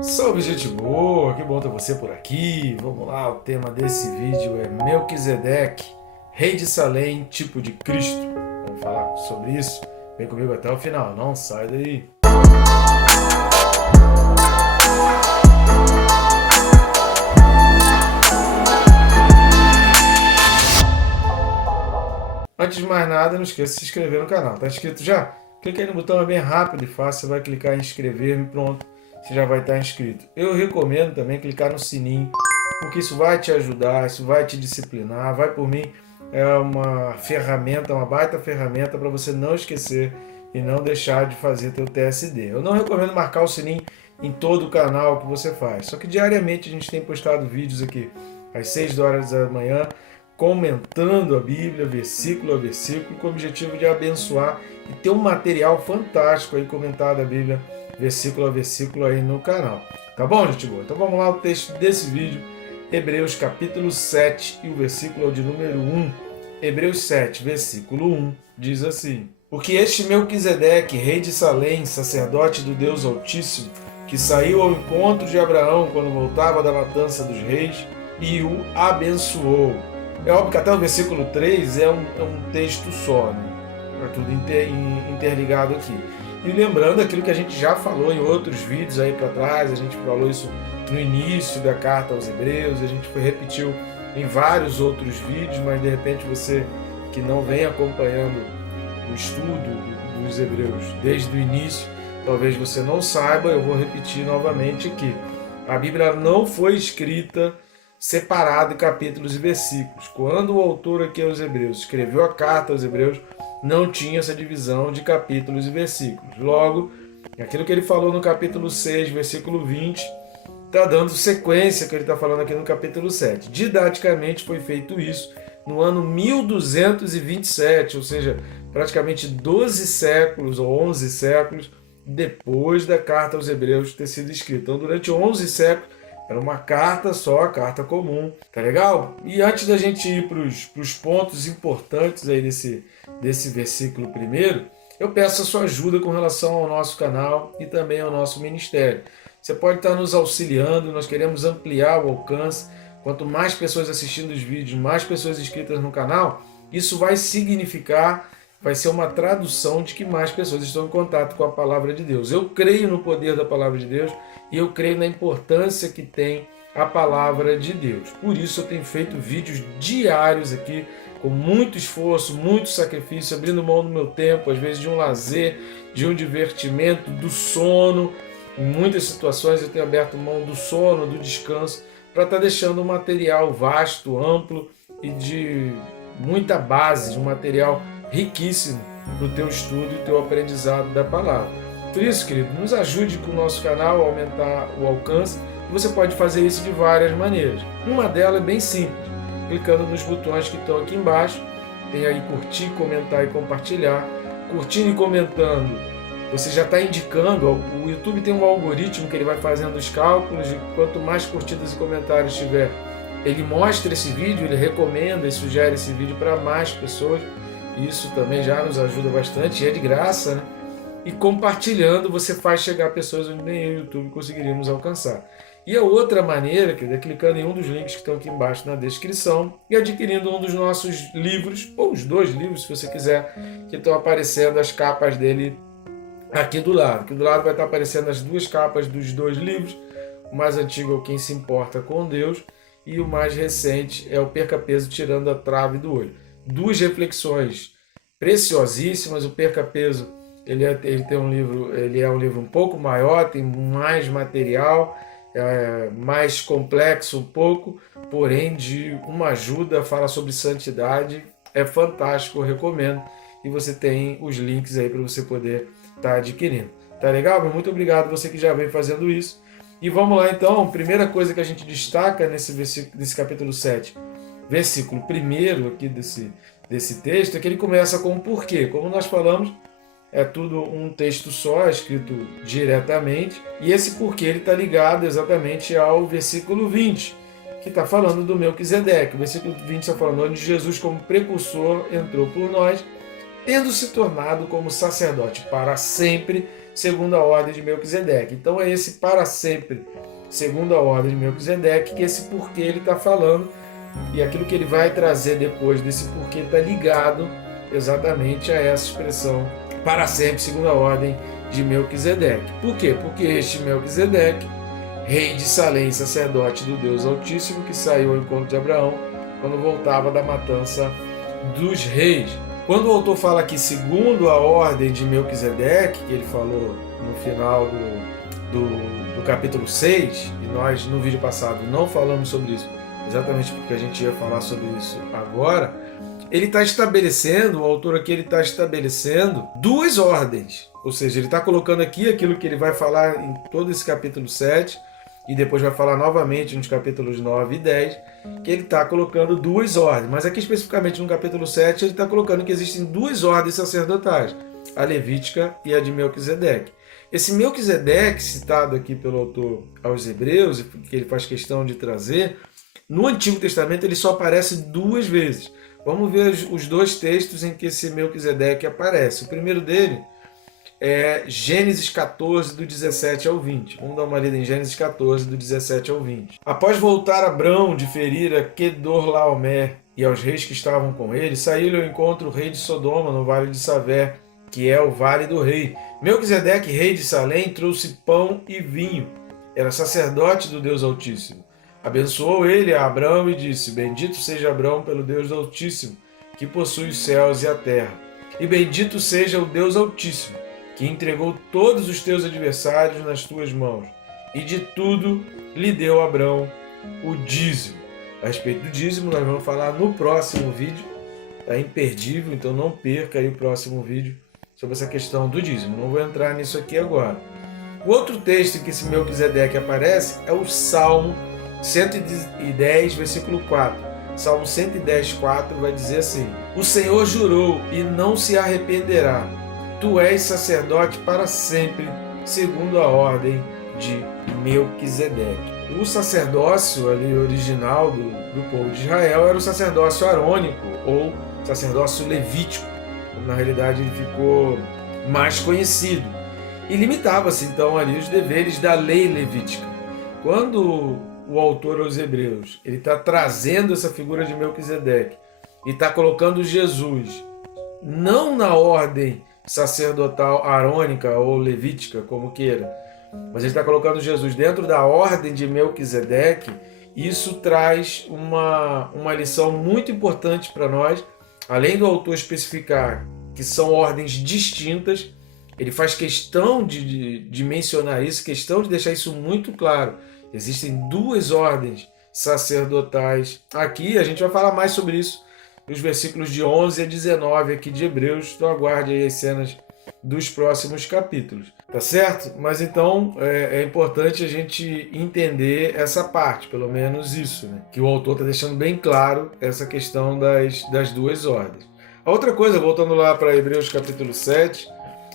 Salve, gente boa! Que bom ter você por aqui. Vamos lá, o tema desse vídeo é Melquisedeque, rei de Salém, tipo de Cristo. Vamos falar sobre isso? Vem comigo até o final, não sai daí. Antes de mais nada, não esqueça de se inscrever no canal. Tá inscrito já? Clica aí no botão, é bem rápido e fácil. Você vai clicar em inscrever-me, pronto. Você já vai estar inscrito. Eu recomendo também clicar no sininho, porque isso vai te ajudar, isso vai te disciplinar. Vai por mim, é uma ferramenta, uma baita ferramenta para você não esquecer e não deixar de fazer teu TSD. Eu não recomendo marcar o sininho em todo o canal que você faz. Só que diariamente a gente tem postado vídeos aqui às 6 horas da manhã, comentando a Bíblia, versículo a versículo, com o objetivo de abençoar e ter um material fantástico aí comentado a Bíblia, versículo a versículo aí no canal. Tá bom, gente boa? Então vamos lá, o texto desse vídeo, Hebreus capítulo 7 e o versículo é o de número 1. Hebreus 7, versículo 1, diz assim: Porque este Melquisedeque, rei de Salém, sacerdote do Deus Altíssimo, que saiu ao encontro de Abraão quando voltava da matança dos reis, e o abençoou. É óbvio que até o versículo 3 é um texto só, né? Está tudo interligado aqui. E lembrando aquilo que a gente já falou em outros vídeos aí para trás, a gente falou isso no início da carta aos Hebreus, a gente repetiu em vários outros vídeos, mas de repente você que não vem acompanhando o estudo dos Hebreus desde o início, talvez você não saiba, eu vou repetir novamente aqui. A Bíblia não foi escrita separado em capítulos e versículos. Quando o autor aqui aos Hebreus escreveu a carta aos Hebreus, não tinha essa divisão de capítulos e versículos. Logo, aquilo que ele falou no capítulo 6, versículo 20, está dando sequência que ele está falando aqui no capítulo 7. Didaticamente foi feito isso no ano 1227, ou seja, praticamente 12 séculos ou 11 séculos depois da carta aos Hebreus ter sido escrita. Então, durante 11 séculos, era uma carta só, a carta comum, tá legal? E antes da gente ir para os pontos importantes aí desse versículo primeiro, eu peço a sua ajuda com relação ao nosso canal e também ao nosso ministério. Você pode estar nos auxiliando, nós queremos ampliar o alcance. Quanto mais pessoas assistindo os vídeos, mais pessoas inscritas no canal, isso vai significar, vai ser uma tradução de que mais pessoas estão em contato com a palavra de Deus. Eu creio no poder da palavra de Deus e eu creio na importância que tem a palavra de Deus. Por isso eu tenho feito vídeos diários aqui, com muito esforço, muito sacrifício, abrindo mão do meu tempo, às vezes de um lazer, de um divertimento, do sono. Em muitas situações eu tenho aberto mão do sono, do descanso, para estar deixando um material vasto, amplo e de muita base, de um material riquíssimo para o teu estudo e o teu aprendizado da palavra. Por isso, querido, nos ajude com o nosso canal a aumentar o alcance. E você pode fazer isso de várias maneiras. Uma delas é bem simples, clicando nos botões que estão aqui embaixo. Tem aí curtir, comentar e compartilhar. Curtindo e comentando, você já está indicando, o YouTube tem um algoritmo que ele vai fazendo os cálculos e quanto mais curtidas e comentários tiver, ele mostra esse vídeo, ele recomenda e sugere esse vídeo para mais pessoas. Isso também já nos ajuda bastante e é de graça, né? E compartilhando você faz chegar a pessoas onde nem eu e o YouTube conseguiríamos alcançar. E a outra maneira, que é clicando em um dos links que estão aqui embaixo na descrição e adquirindo um dos nossos livros, ou os 2 livros, se você quiser, que estão aparecendo as capas dele aqui do lado. Aqui do lado vai estar aparecendo as 2 capas dos 2 livros. O mais antigo é o Quem se Importa com Deus e o mais recente é o Perca Peso Tirando a Trave do Olho. 2 reflexões preciosíssimas. O Perca Peso, ele é um livro um pouco maior, tem mais material, mais complexo um pouco, porém de uma ajuda, fala sobre santidade, é fantástico, eu recomendo. E você tem os links aí para você poder estar adquirindo. Tá legal? Muito obrigado você que já vem fazendo isso. E vamos lá então, a primeira coisa que a gente destaca nesse capítulo 7, versículo 1 aqui desse texto, é que ele começa com o porquê. Como nós falamos, é tudo um texto só, escrito diretamente, e esse porquê ele está ligado exatamente ao versículo 20, que está falando do Melquisedeque. O versículo 20 está falando onde Jesus, como precursor, entrou por nós, tendo se tornado como sacerdote para sempre, segundo a ordem de Melquisedeque. Então é esse para sempre, segundo a ordem de Melquisedeque, que esse porquê ele está falando, e aquilo que ele vai trazer depois desse porquê está ligado exatamente a essa expressão para sempre, segundo a ordem de Melquisedeque. Por quê? Porque este Melquisedeque, rei de Salém, sacerdote do Deus Altíssimo, que saiu ao encontro de Abraão quando voltava da matança dos reis. Quando o autor fala aqui segundo a ordem de Melquisedeque, que ele falou no final do capítulo 6, e nós no vídeo passado não falamos sobre isso, exatamente porque a gente ia falar sobre isso agora, ele está estabelecendo, o autor aqui ele está estabelecendo duas ordens, ou seja, ele está colocando aqui aquilo que ele vai falar em todo esse capítulo 7, e depois vai falar novamente nos capítulos 9 e 10, que ele está colocando duas ordens. Mas aqui especificamente no capítulo 7, ele está colocando que existem duas ordens sacerdotais, a levítica e a de Melquisedeque. Esse Melquisedeque, citado aqui pelo autor aos Hebreus, que ele faz questão de trazer, no Antigo Testamento ele só aparece duas vezes. Vamos ver os dois textos em que esse Melquisedeque aparece. O primeiro dele é Gênesis 14, do 17 ao 20. Vamos dar uma lida em Gênesis 14, do 17 ao 20. Após voltar Abrão de ferir a Quedorlaomer e aos reis que estavam com ele, saiu-lhe ao encontro o rei de Sodoma, no vale de Savé, que é o vale do rei. Melquisedeque, rei de Salém, trouxe pão e vinho. Era sacerdote do Deus Altíssimo. Abençoou ele a Abrão e disse: Bendito seja Abrão pelo Deus Altíssimo, que possui os céus e a terra. E bendito seja o Deus Altíssimo, que entregou todos os teus adversários nas tuas mãos, e de tudo lhe deu Abrão o dízimo. A respeito do dízimo, nós vamos falar no próximo vídeo, é imperdível, então não perca aí o próximo vídeo sobre essa questão do dízimo. Não vou entrar nisso aqui agora. O outro texto em que esse Melquisedeque aparece é o Salmo 110, versículo 4. Salmo 110, 4 vai dizer assim: O Senhor jurou e não se arrependerá. Tu és sacerdote para sempre, segundo a ordem de Melquisedeque. O sacerdócio ali original do povo de Israel era o sacerdócio arônico ou sacerdócio levítico. Na realidade ele ficou mais conhecido. E limitava-se então ali os deveres da lei levítica. Quando o autor aos Hebreus ele está trazendo essa figura de Melquisedeque e está colocando Jesus não na ordem sacerdotal arônica ou levítica, como queira, mas ele está colocando Jesus dentro da ordem de Melquisedeque, isso traz uma lição muito importante para nós. Além do autor especificar que são ordens distintas, ele faz questão de mencionar isso, questão de deixar isso muito claro. Existem duas ordens sacerdotais. Aqui a gente vai falar mais sobre isso nos versículos de 11 a 19 aqui de Hebreus. Então aguarde aí as cenas dos próximos capítulos, tá certo? Mas então é importante a gente entender essa parte, pelo menos isso, né? Que o autor está deixando bem claro essa questão das duas ordens. A outra coisa, voltando lá para Hebreus capítulo 7,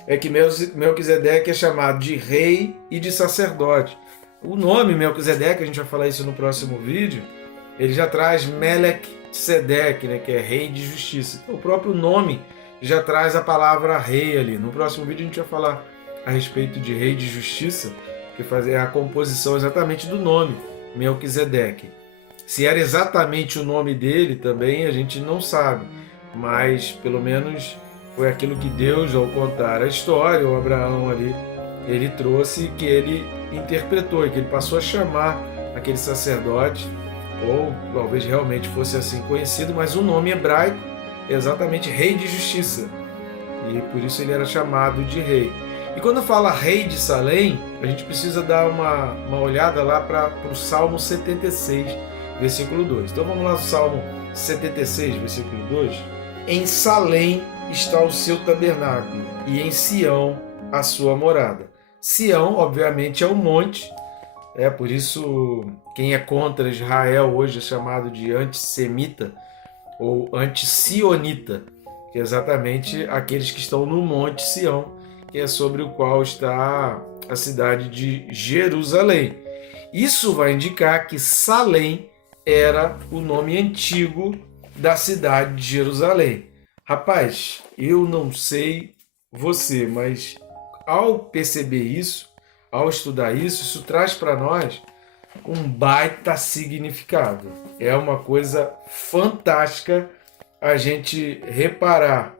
é que Melquisedeque é chamado de rei e de sacerdote. O nome Melquisedeque, a gente vai falar isso no próximo vídeo, ele já traz Melquisedeque, né, que é rei de justiça. Então, o próprio nome já traz a palavra rei ali. No próximo vídeo a gente vai falar a respeito de rei de justiça, que é a composição exatamente do nome, Melquisedeque. Se era exatamente o nome dele também, a gente não sabe, mas pelo menos foi aquilo que Deus, ao contar a história, o Abraão ali, ele trouxe, que ele interpretou, e que ele passou a chamar aquele sacerdote, ou talvez realmente fosse assim conhecido, mas o nome hebraico é exatamente rei de justiça, e por isso ele era chamado de rei. E quando fala rei de Salém, a gente precisa dar uma olhada lá para o Salmo 76, versículo 2. Então vamos lá, Salmo 76, versículo 2. Em Salém está o seu tabernáculo, e em Sião a sua morada. Sião, obviamente, é um monte, por isso quem é contra Israel hoje é chamado de antissemita ou antisionita, que é exatamente aqueles que estão no Monte Sião, que é sobre o qual está a cidade de Jerusalém. Isso vai indicar que Salém era o nome antigo da cidade de Jerusalém. Rapaz, eu não sei você, mas ao perceber isso, ao estudar isso, isso traz para nós um baita significado. É uma coisa fantástica a gente reparar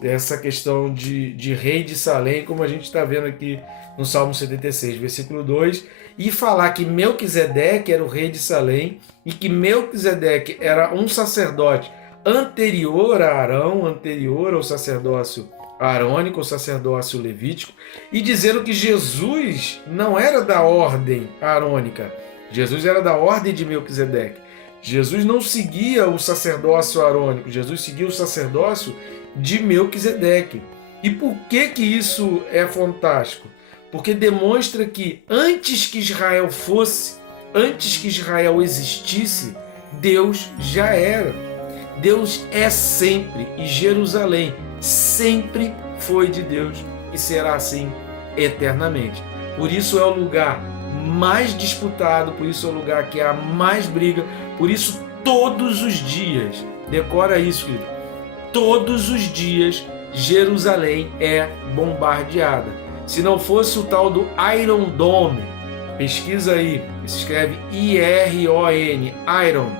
essa questão de rei de Salém, como a gente está vendo aqui no Salmo 76, versículo 2, e falar que Melquisedeque era o rei de Salém e que Melquisedeque era um sacerdote anterior a Arão, anterior ao sacerdócio arônico, ao sacerdócio levítico, e dizendo que Jesus não era da ordem arônica, Jesus era da ordem de Melquisedeque. Jesus não seguia o sacerdócio arônico, Jesus seguia o sacerdócio de Melquisedeque. E por que isso é fantástico? Porque demonstra que antes que Israel fosse, antes que Israel existisse, Deus já era. Deus é sempre, e Jerusalém sempre foi de Deus e será assim eternamente. Por isso é o lugar mais disputado, por isso é o lugar que há mais briga, por isso todos os dias, decora isso, querido, todos os dias Jerusalém é bombardeada. Se não fosse o tal do Iron Dome, pesquisa aí, se escreve I-R-O-N, Iron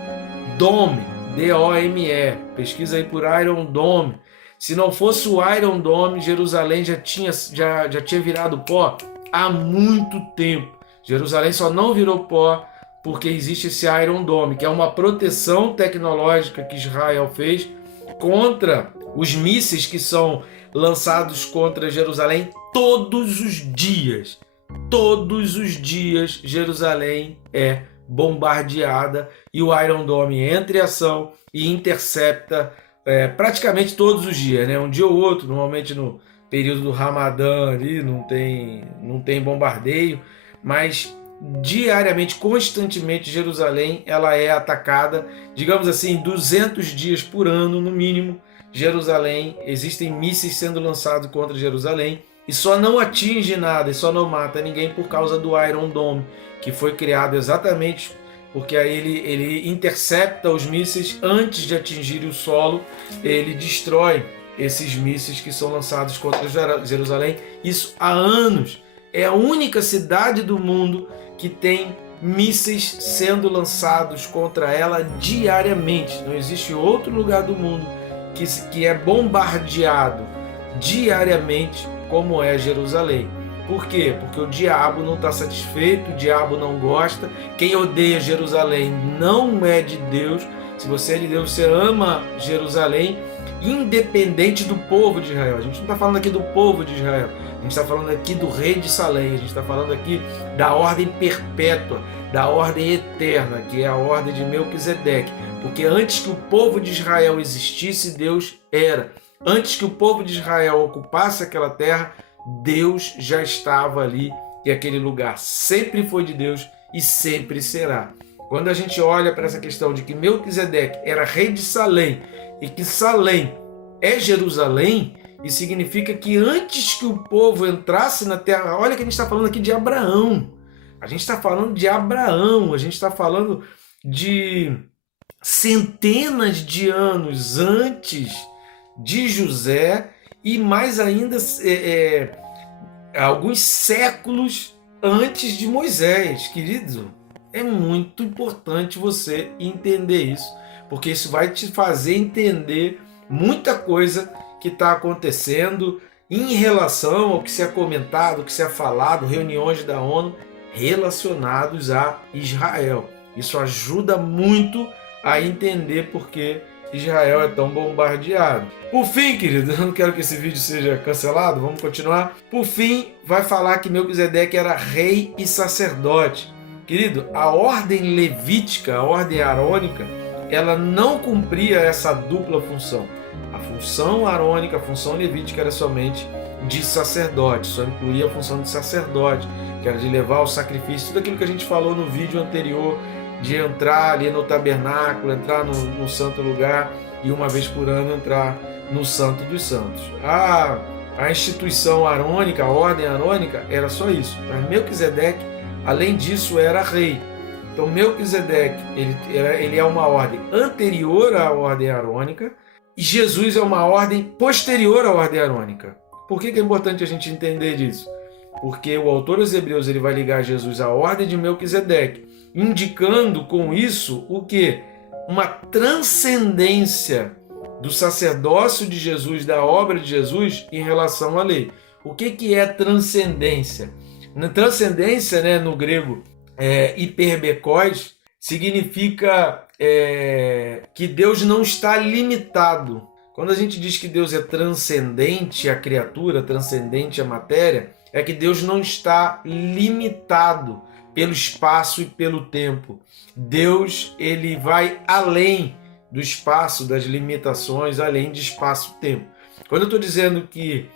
Dome, D-O-M-E, pesquisa aí por Iron Dome. Se não fosse o Iron Dome, Jerusalém já tinha virado pó há muito tempo. Jerusalém só não virou pó porque existe esse Iron Dome, que é uma proteção tecnológica que Israel fez contra os mísseis que são lançados contra Jerusalém todos os dias. Todos os dias Jerusalém é bombardeada e o Iron Dome entra em ação e intercepta praticamente todos os dias, né? Um dia ou outro, normalmente no período do Ramadã ali não tem bombardeio, mas diariamente, constantemente, Jerusalém ela é atacada, digamos assim, 200 dias por ano no mínimo. Jerusalém, existem mísseis sendo lançados contra Jerusalém e só não atinge nada e só não mata ninguém por causa do Iron Dome, que foi criado exatamente porque aí ele intercepta os mísseis antes de atingir o solo, ele destrói esses mísseis que são lançados contra Jerusalém. Isso há anos. É a única cidade do mundo que tem mísseis sendo lançados contra ela diariamente. Não existe outro lugar do mundo que é bombardeado diariamente como é Jerusalém. Por quê? Porque o diabo não está satisfeito, o diabo não gosta. Quem odeia Jerusalém não é de Deus. Se você é de Deus, você ama Jerusalém, independente do povo de Israel. A gente não está falando aqui do povo de Israel, a gente está falando aqui do rei de Salém, a gente está falando aqui da ordem perpétua, da ordem eterna, que é a ordem de Melquisedeque. Porque antes que o povo de Israel existisse, Deus era. Antes que o povo de Israel ocupasse aquela terra, Deus já estava ali e aquele lugar sempre foi de Deus e sempre será. Quando a gente olha para essa questão de que Melquisedeque era rei de Salém e que Salém é Jerusalém, isso significa que antes que o povo entrasse na terra, olha que a gente está falando aqui de Abraão, a gente está falando de Abraão, a gente está falando de centenas de anos antes de José e mais ainda alguns séculos antes de Moisés, querido. É muito importante você entender isso, porque isso vai te fazer entender muita coisa que está acontecendo em relação ao que se é comentado, o que se é falado, reuniões da ONU relacionados a Israel. Isso ajuda muito a entender por que Israel é tão bombardeado. Por fim, querido, eu não quero que esse vídeo seja cancelado, vamos continuar. Por fim, vai falar que Melquisedeque era rei e sacerdote. Querido, a ordem levítica, a ordem arônica, ela não cumpria essa dupla função. A função arônica, a função levítica era somente de sacerdote, só incluía a função de sacerdote, que era de levar o sacrifício, tudo aquilo que a gente falou no vídeo anterior, de entrar ali no tabernáculo, entrar no santo lugar e uma vez por ano entrar no santo dos santos. A instituição arônica, a ordem arônica era só isso, mas Melquisedeque, além disso, era rei. Então Melquisedeque ele é uma ordem anterior à ordem arônica e Jesus é uma ordem posterior à ordem arônica. Por que é importante a gente entender disso? Porque o autor aos Hebreus ele vai ligar Jesus à ordem de Melquisedeque, indicando com isso o quê? Uma transcendência do sacerdócio de Jesus, da obra de Jesus em relação à lei. O que é transcendência? Transcendência, né, no grego, hiperbekós, significa que Deus não está limitado. Quando a gente diz que Deus é transcendente à criatura, transcendente à matéria, é que Deus não está limitado pelo espaço e pelo tempo. Deus, ele vai além do espaço, das limitações, além de espaço-tempo. Quando eu estou dizendo que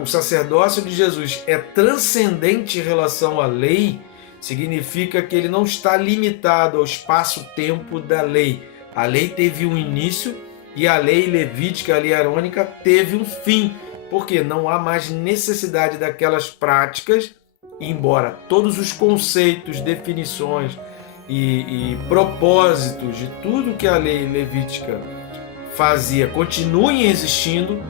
o sacerdócio de Jesus é transcendente em relação à lei, significa que ele não está limitado ao espaço-tempo da lei. A lei teve um início e a lei levítica, a lei arônica, teve um fim, porque não há mais necessidade daquelas práticas, embora todos os conceitos, definições e propósitos de tudo que a lei levítica fazia continuem existindo,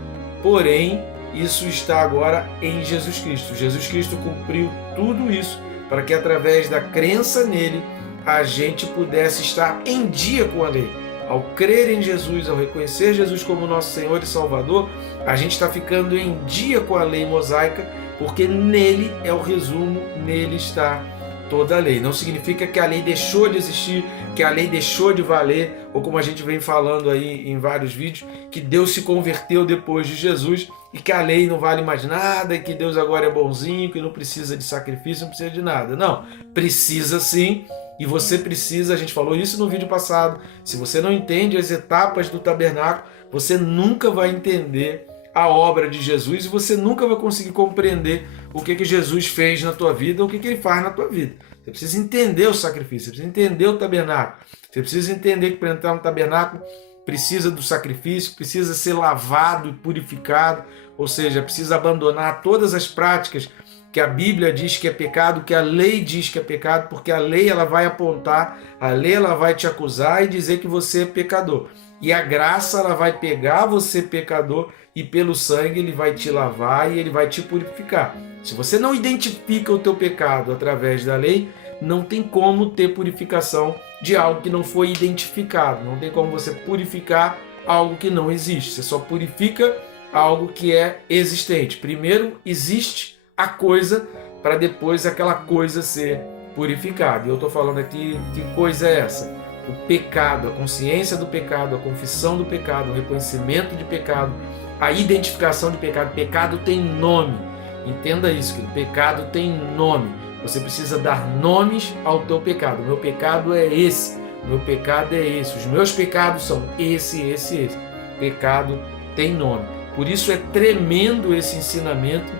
porém isso está agora em Jesus Cristo. Jesus Cristo cumpriu tudo isso para que através da crença nele a gente pudesse estar em dia com a lei. Ao crer em Jesus, ao reconhecer Jesus como nosso Senhor e Salvador, a gente está ficando em dia com a lei mosaica, porque nele é o resumo, nele está toda a lei. Não significa que a lei deixou de existir, que a lei deixou de valer, ou como a gente vem falando aí em vários vídeos, que Deus se converteu depois de Jesus e que a lei não vale mais nada, e que Deus agora é bonzinho, que não precisa de sacrifício, não precisa de nada. Não, precisa sim. E você precisa, a gente falou isso no vídeo passado, se você não entende as etapas do tabernáculo, você nunca vai entender a obra de Jesus e você nunca vai conseguir compreender o que Jesus fez na tua vida, ou o que ele faz na tua vida. Você precisa entender o sacrifício, você precisa entender o tabernáculo, você precisa entender que para entrar no tabernáculo precisa do sacrifício, precisa ser lavado e purificado, ou seja, precisa abandonar todas as práticas que a Bíblia diz que é pecado, que a lei diz que é pecado, porque a lei ela vai apontar, a lei ela vai te acusar e dizer que você é pecador. E a graça ela vai pegar você pecador e pelo sangue ele vai te lavar e ele vai te purificar. Se você não identifica o teu pecado através da lei, não tem como ter purificação de algo que não foi identificado. Não tem como você purificar algo que não existe. Você só purifica algo que é existente. Primeiro existe a coisa para depois aquela coisa ser purificada. E eu estou falando aqui, que coisa é essa? O pecado, a consciência do pecado, a confissão do pecado, o reconhecimento de pecado, a identificação de pecado. Pecado tem nome. Entenda isso, que o pecado tem nome. Você precisa dar nomes ao teu pecado. O meu pecado é esse, o meu pecado é esse, os meus pecados são esse. Pecado tem nome. Por isso é tremendo esse ensinamento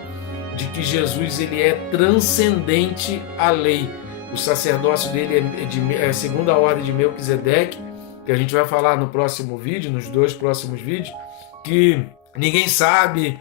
de que Jesus ele é transcendente à lei. O sacerdócio dele é segundo a ordem de Melquisedeque, que a gente vai falar no próximo vídeo, nos 2 próximos vídeos, que ninguém sabe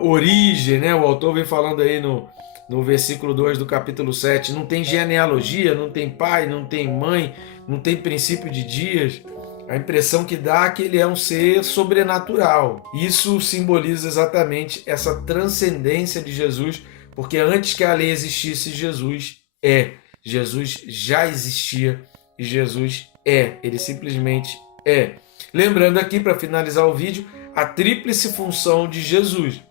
origem, né? O autor vem falando aí no versículo 2 do capítulo 7, não tem genealogia, não tem pai, não tem mãe, não tem princípio de dias. A impressão que dá é que ele é um ser sobrenatural. Isso simboliza exatamente essa transcendência de Jesus, porque antes que a lei existisse, Jesus é. Jesus já existia e Jesus é. Ele simplesmente é. Lembrando aqui, para finalizar o vídeo, a tríplice função de Jesus.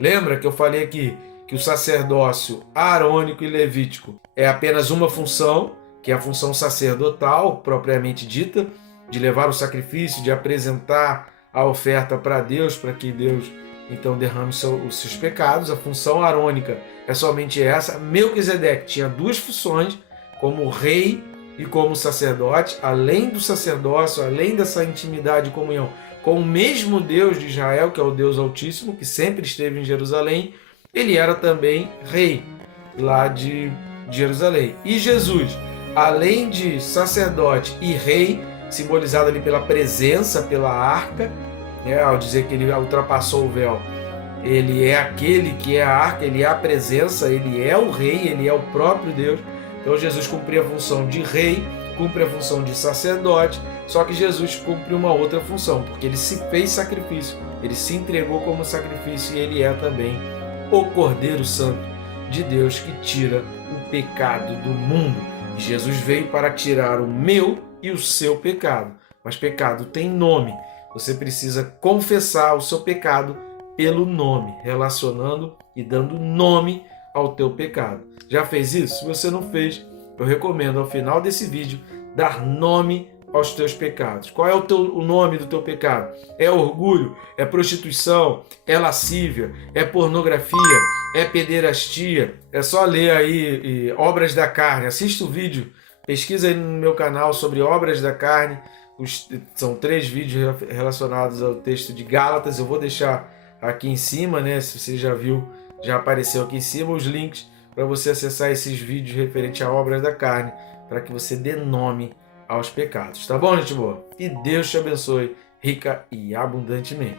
Lembra que eu falei aqui que o sacerdócio arônico e levítico é apenas uma função, que é a função sacerdotal, propriamente dita, de levar o sacrifício, de apresentar a oferta para Deus, para que Deus então derrame os seus pecados. A função arônica é somente essa. Melquisedeque tinha 2 funções, como rei e como sacerdote, além do sacerdócio, além dessa intimidade e comunhão com o mesmo Deus de Israel, que é o Deus Altíssimo, que sempre esteve em Jerusalém, ele era também rei lá de Jerusalém. E Jesus, além de sacerdote e rei, simbolizado ali pela presença, pela arca, né, ao dizer que ele ultrapassou o véu, ele é aquele que é a arca, ele é a presença, ele é o rei, ele é o próprio Deus. Então Jesus cumpria a função de rei, cumpre a função de sacerdote, só que Jesus cumpre uma outra função, porque ele se fez sacrifício, ele se entregou como sacrifício e ele é também o Cordeiro Santo de Deus que tira o pecado do mundo. E Jesus veio para tirar o meu e o seu pecado. Mas pecado tem nome. Você precisa confessar o seu pecado pelo nome, relacionando e dando nome ao teu pecado. Já fez isso? Se você não fez, eu recomendo ao final desse vídeo dar nome aos teus pecados. Qual é o nome do teu pecado? É orgulho? É prostituição? É lascívia? É pornografia? É pederastia? É só ler aí Obras da Carne. Assista o vídeo, pesquisa aí no meu canal sobre Obras da Carne. São 3 vídeos relacionados ao texto de Gálatas. Eu vou deixar aqui em cima, né? Se você já viu, já apareceu aqui em cima os links para você acessar esses vídeos referentes a Obras da Carne, para que você dê nome aos pecados. Tá bom, gente boa? E Deus te abençoe rica e abundantemente.